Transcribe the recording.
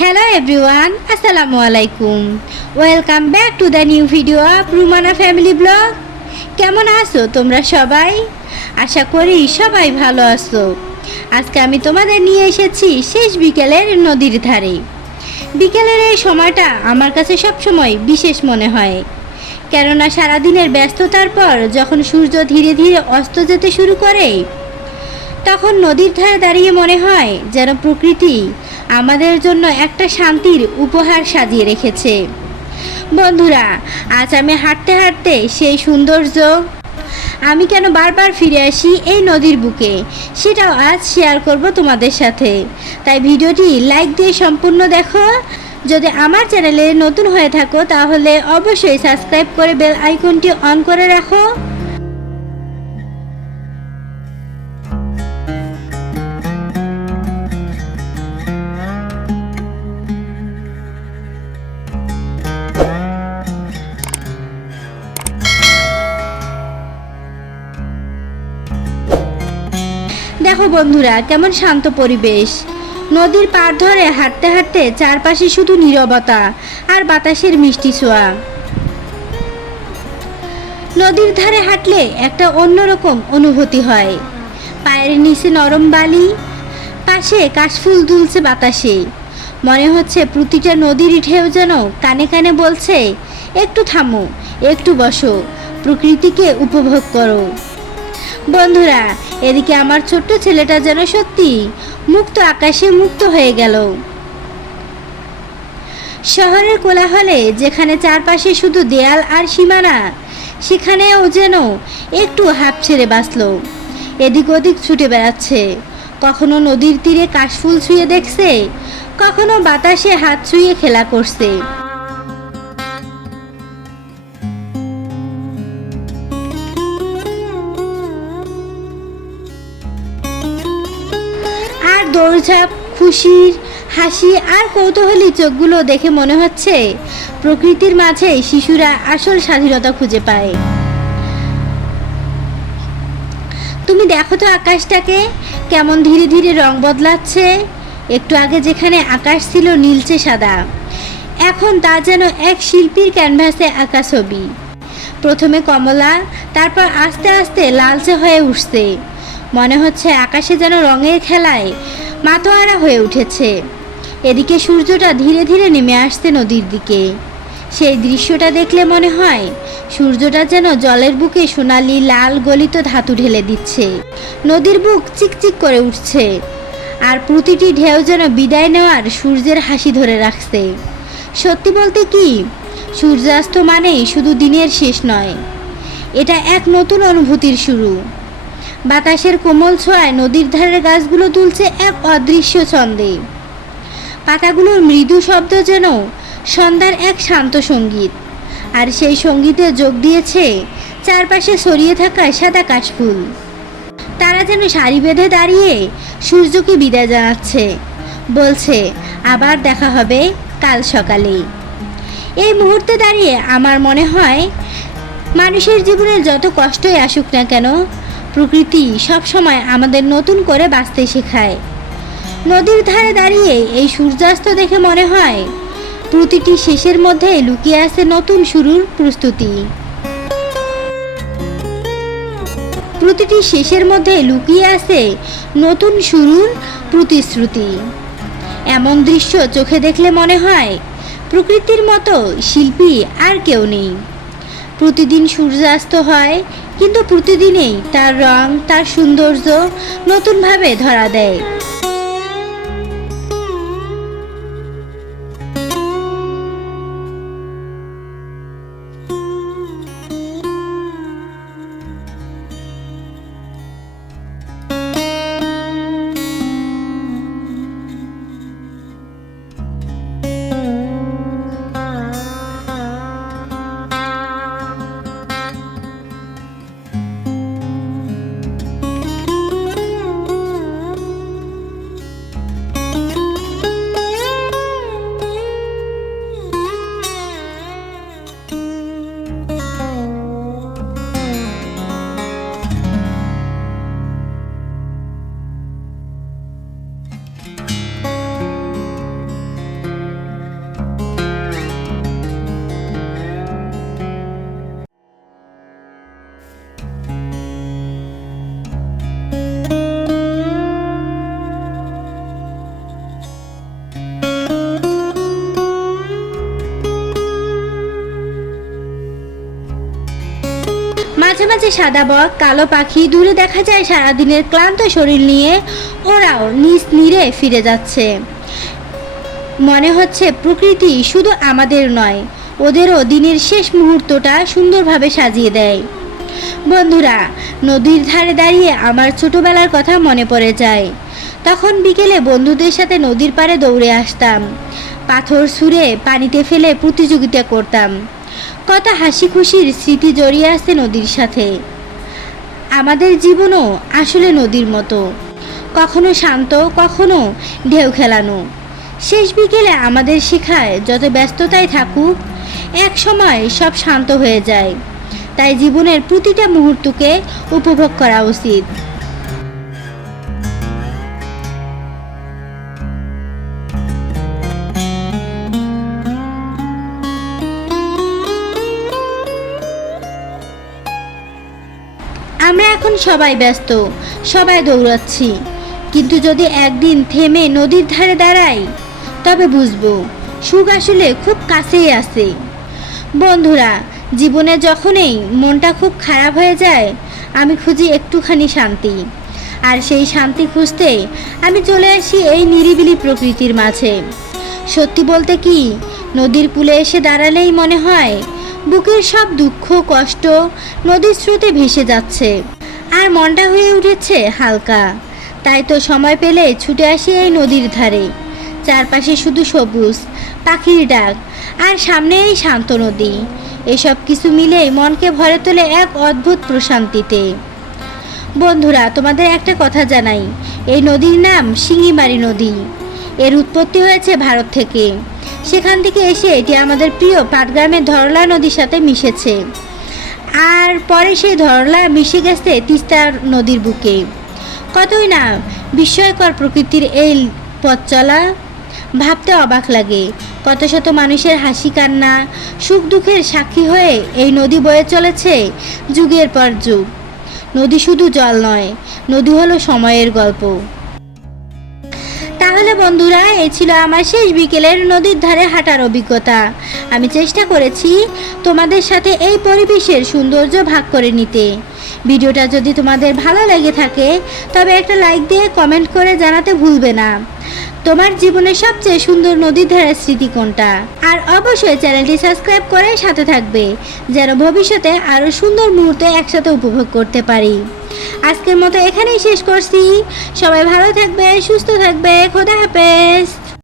Hello everyone আসসালামু আলাইকুম welcome back to the new video of Rumana family blog কেমন আছো তোমরা সবাই? আশা করি সবাই ভালো আছো। আজকে আমি তোমাদের নিয়ে এসেছি শেষ বিকেলের নদীর ধারে। বিকেলের এই সময়টা আমার কাছে সবসময় বিশেষ মনে হয়। কেননা সারাদিনের ব্যস্ততার পর যখন সূর্য ধীরে ধীরে অস্ত যেতে শুরু করে, তখন নদীর ধারে দাঁড়িয়ে মনে হয় যেন প্রকৃতি আমাদের জন্য একটা শান্তির উপহার সাজিয়ে রেখেছে। বন্ধুরা, আজ আমি হাঁটতে হাঁটতে সেই সৌন্দর্য, আমি কেন বারবার ফিরে আসি এই নদীর বুকে, সেটাও আজ শেয়ার করব তোমাদের সাথে। তাই ভিডিওটি লাইক দিয়ে সম্পূর্ণ দেখো। যদি আমার চ্যানেলে নতুন হয়ে থাকো, তাহলে অবশ্যই সাবস্ক্রাইব করে বেল আইকনটি অন করে রাখো। দেখো বন্ধুরা কেমন শান্ত পরিবেশ। নদীর পার ধরে হাঁটতে হাঁটতে চারপাশে শুধু নীরবতা আর বাতাসের মিষ্টি ছোঁয়া। নদীর ধারে হাঁটলে একটা অন্যরকম অনুভূতি হয়। পায়ের নিচে নরম বালি, পাশে কাশফুল দুলছে বাতাসে। মনে হচ্ছে প্রতিটা নদীর ঢেউ যেন কানে কানে বলছে, একটু থামো, একটু বসো, প্রকৃতিকে উপভোগ করো। বন্ধুরা, এদিকে আমার ছোট্ট ছেলেটা যেন সত্যি মুক্ত আকাশে মুক্ত হয়ে গেল। শহরের কোলাহলে, যেখানে চারপাশে শুধু দেয়াল আর সীমানা, সেখানেও যেন একটু হাঁপ ছেড়ে বাঁচল। এদিক ওদিক ছুটে বেড়াচ্ছে। কখনো নদীর তীরে কাশফুল ছুঁয়ে দেখছে, কখনো বাতাসে হাত ছুঁয়ে খেলা করছে। দৌড়ঝাঁপ খুশির, হাসি আর কৌতূহলী চোখগুলো দেখে মনে হচ্ছে প্রকৃতির মাঝে শিশুরা আসল স্বাধীনতা খুঁজে পায়। তুমি দেখো তো আকাশটাকে কেমন ধীরে ধীরে রং বদলাচ্ছে। একটু আগে যেখানে আকাশ ছিল নীলচে সাদা, এখন তা যেন এক শিল্পীর ক্যানভাসে আঁকা ছবি। প্রথমে কমলা, তারপর আস্তে আস্তে লালচে হয়ে উঠছে। মনে হচ্ছে আকাশে যেন রঙের খেলায় মাতোয়ারা হয়ে উঠেছে। এদিকে সূর্যটা ধীরে ধীরে নেমে আসছে নদীর দিকে। সেই দৃশ্যটা দেখলে মনে হয় সূর্যটা যেন জলের বুকে সোনালি লাল গলিত ধাতু ঢেলে দিচ্ছে। নদীর বুক চিকচিক করে উঠছে। আর প্রতিটি ঢেউ যেন বিদায় নেওয়ার সূর্যের হাসি ধরে রাখছে। সত্যি বলতে কি, সূর্যাস্ত মানেই শুধু দিনের শেষ নয়। এটা এক নতুন অনুভূতির শুরু। বাতাসের কোমল ছোঁয়ায় নদীর ধারের গাছগুলো তুলছে এক অদৃশ্য ছন্দে। পাতাগুলোর মৃদু শব্দ যেন সন্ধ্যার এক শান্ত সংগীত। আর সেই সঙ্গীতে যোগ দিয়েছে চারপাশে ছড়িয়ে থাকা সাদা কাশফুল। তারা যেন সারি বেঁধে দাঁড়িয়ে সূর্যকে বিদায় জানাচ্ছে। বলছে, আবার দেখা হবে কাল সকালে। এই মুহূর্তে দাঁড়িয়ে আমার মনে হয়, মানুষের জীবনে যত কষ্টই আসুক না কেন প্রকৃতি সবসময় আমাদের নতুন করে বাঁচতে শেখায়। নদীর ধারে দাঁড়িয়ে এই সূর্যাস্ত দেখে মনে হয়, প্রতিটি শেষের মধ্যে লুকিয়ে আছে নতুন শুরুর প্রস্তুতি। প্রতিটি শেষের মধ্যে লুকিয়ে আছে নতুন শুরুর প্রতিশ্রুতি। এমন দৃশ্য চোখে দেখলে মনে হয়, প্রকৃতির মতো শিল্পী আর কেউ নেই। প্রতিদিন সূর্যাস্ত হয় কিন্তু প্রতিদিনেই তার রং তার সৌন্দর্য নতুনভাবে ধরা দেয়। সাদা বক, কালো পাখি দূরে দেখা যায় সারাদিনের ক্লান্ত শরীর নিয়ে। ওরাও নিজ নীরে ফিরে যাচ্ছে। মনে হচ্ছে প্রকৃতি শুধু আমাদের নয়, ওদেরও দিনের শেষ মুহূর্তটা সুন্দরভাবে সাজিয়ে দেয়। বন্ধুরা, নদীর ধারে দাঁড়িয়ে আমার ছোটবেলার কথা মনে পড়ে যায়। তখন বিকেলে বন্ধুদের সাথে নদীর পাড়ে দৌড়ে আসতাম। পাথর ছুঁড়ে পানিতে ফেলে প্রতিযোগিতা করতাম। কত হাসি খুশির স্মৃতি জড়িয়ে আছে নদীর সাথে। আমাদের জীবনও আসলে নদীর মতো। কখনো শান্ত, কখনো ঢেউ খেলানো। শেষ বিকেলে আমাদের শেখায় যত ব্যস্ততায় থাকুক, এক সময় সব শান্ত হয়ে যায়। তাই জীবনের প্রতিটা মুহূর্তকে উপভোগ করা উচিত। সবাই ব্যস্ত, সবাই দৌড়াচ্ছি। কিন্তু যদি একদিন থেমে নদীর ধারে দাঁড়াই, তবে বুঝব সুখ আসলে খুব কাছেই আছে। বন্ধুরা, জীবনে যখনই মনটা খুব খারাপ হয়ে যায়, আমি খুঁজি একটুখানি শান্তি। আর সেই শান্তি খুঁজতে আমি চলে আসি এই নিরিবিলি প্রকৃতির মাঝে। সত্যি বলতে কি, নদীর কূলে এসে দাঁড়ালেই মনে হয় বুকের সব দুঃখ, কষ্ট নদীর স্রোতে ভেসে যাচ্ছে। আর মনটা হয়ে উঠেছে হালকা। তাই তো সময় পেলে ছুটে আসি এই নদীর ধারে। চারপাশে শুধু সবুজ, পাখির ডাক, আর সামনে এই শান্ত নদী। এসব কিছু মিলে মনকে ভরে তোলে এক অদ্ভুত প্রশান্তিতে। বন্ধুরা, তোমাদের একটা কথা জানাই। এই নদীর নাম শিঙিমারি নদী। এর উৎপত্তি হয়েছে ভারত থেকে। সেখান থেকে এসে এটি আমাদের প্রিয় পাটগ্রামের ধরলা নদীর সাথে মিশেছে। আর পরে সেই ধরলা মিশে গেছে তিস্তার নদীর বুকে। কতই না বিস্ময়কর প্রকৃতির এই পথ চলা। ভাবতে অবাক লাগে, কত শত মানুষের হাসি কান্না, সুখ দুঃখের সাক্ষী হয়ে এই নদী বয়ে চলেছে যুগের পর যুগ। নদী শুধু জল নয়, নদী হলো সময়ের গল্প। বন্ধুরা এ ছিল আমার শেষ বিকেলের নদীর ধারে হাঁটার অভিজ্ঞতা। আমি চেষ্টা করেছি তোমাদের সাথে এই পরিবেশের সৌন্দর্য ভাগ করে নিতে। ভিডিওটা যদি তোমাদের ভালো লেগে থাকে, তবে একটা লাইক দিয়ে কমেন্ট করে জানাতে ভুলবে না। তোমার জীবনের সবচেয়ে সুন্দর নদীর ধারের স্মৃতি কোনটা? আর অবশ্যই চ্যানেলটি সাবস্ক্রাইব করে সাথে থাকবে, যেন ভবিষ্যতে আরও সুন্দর মুহূর্তে একসাথে উপভোগ করতে পারি। আজকের মতো এখানেই শেষ করছি। সবাই ভালো থাকবে, সুস্থ থাকবে, খোদা হাফেজ।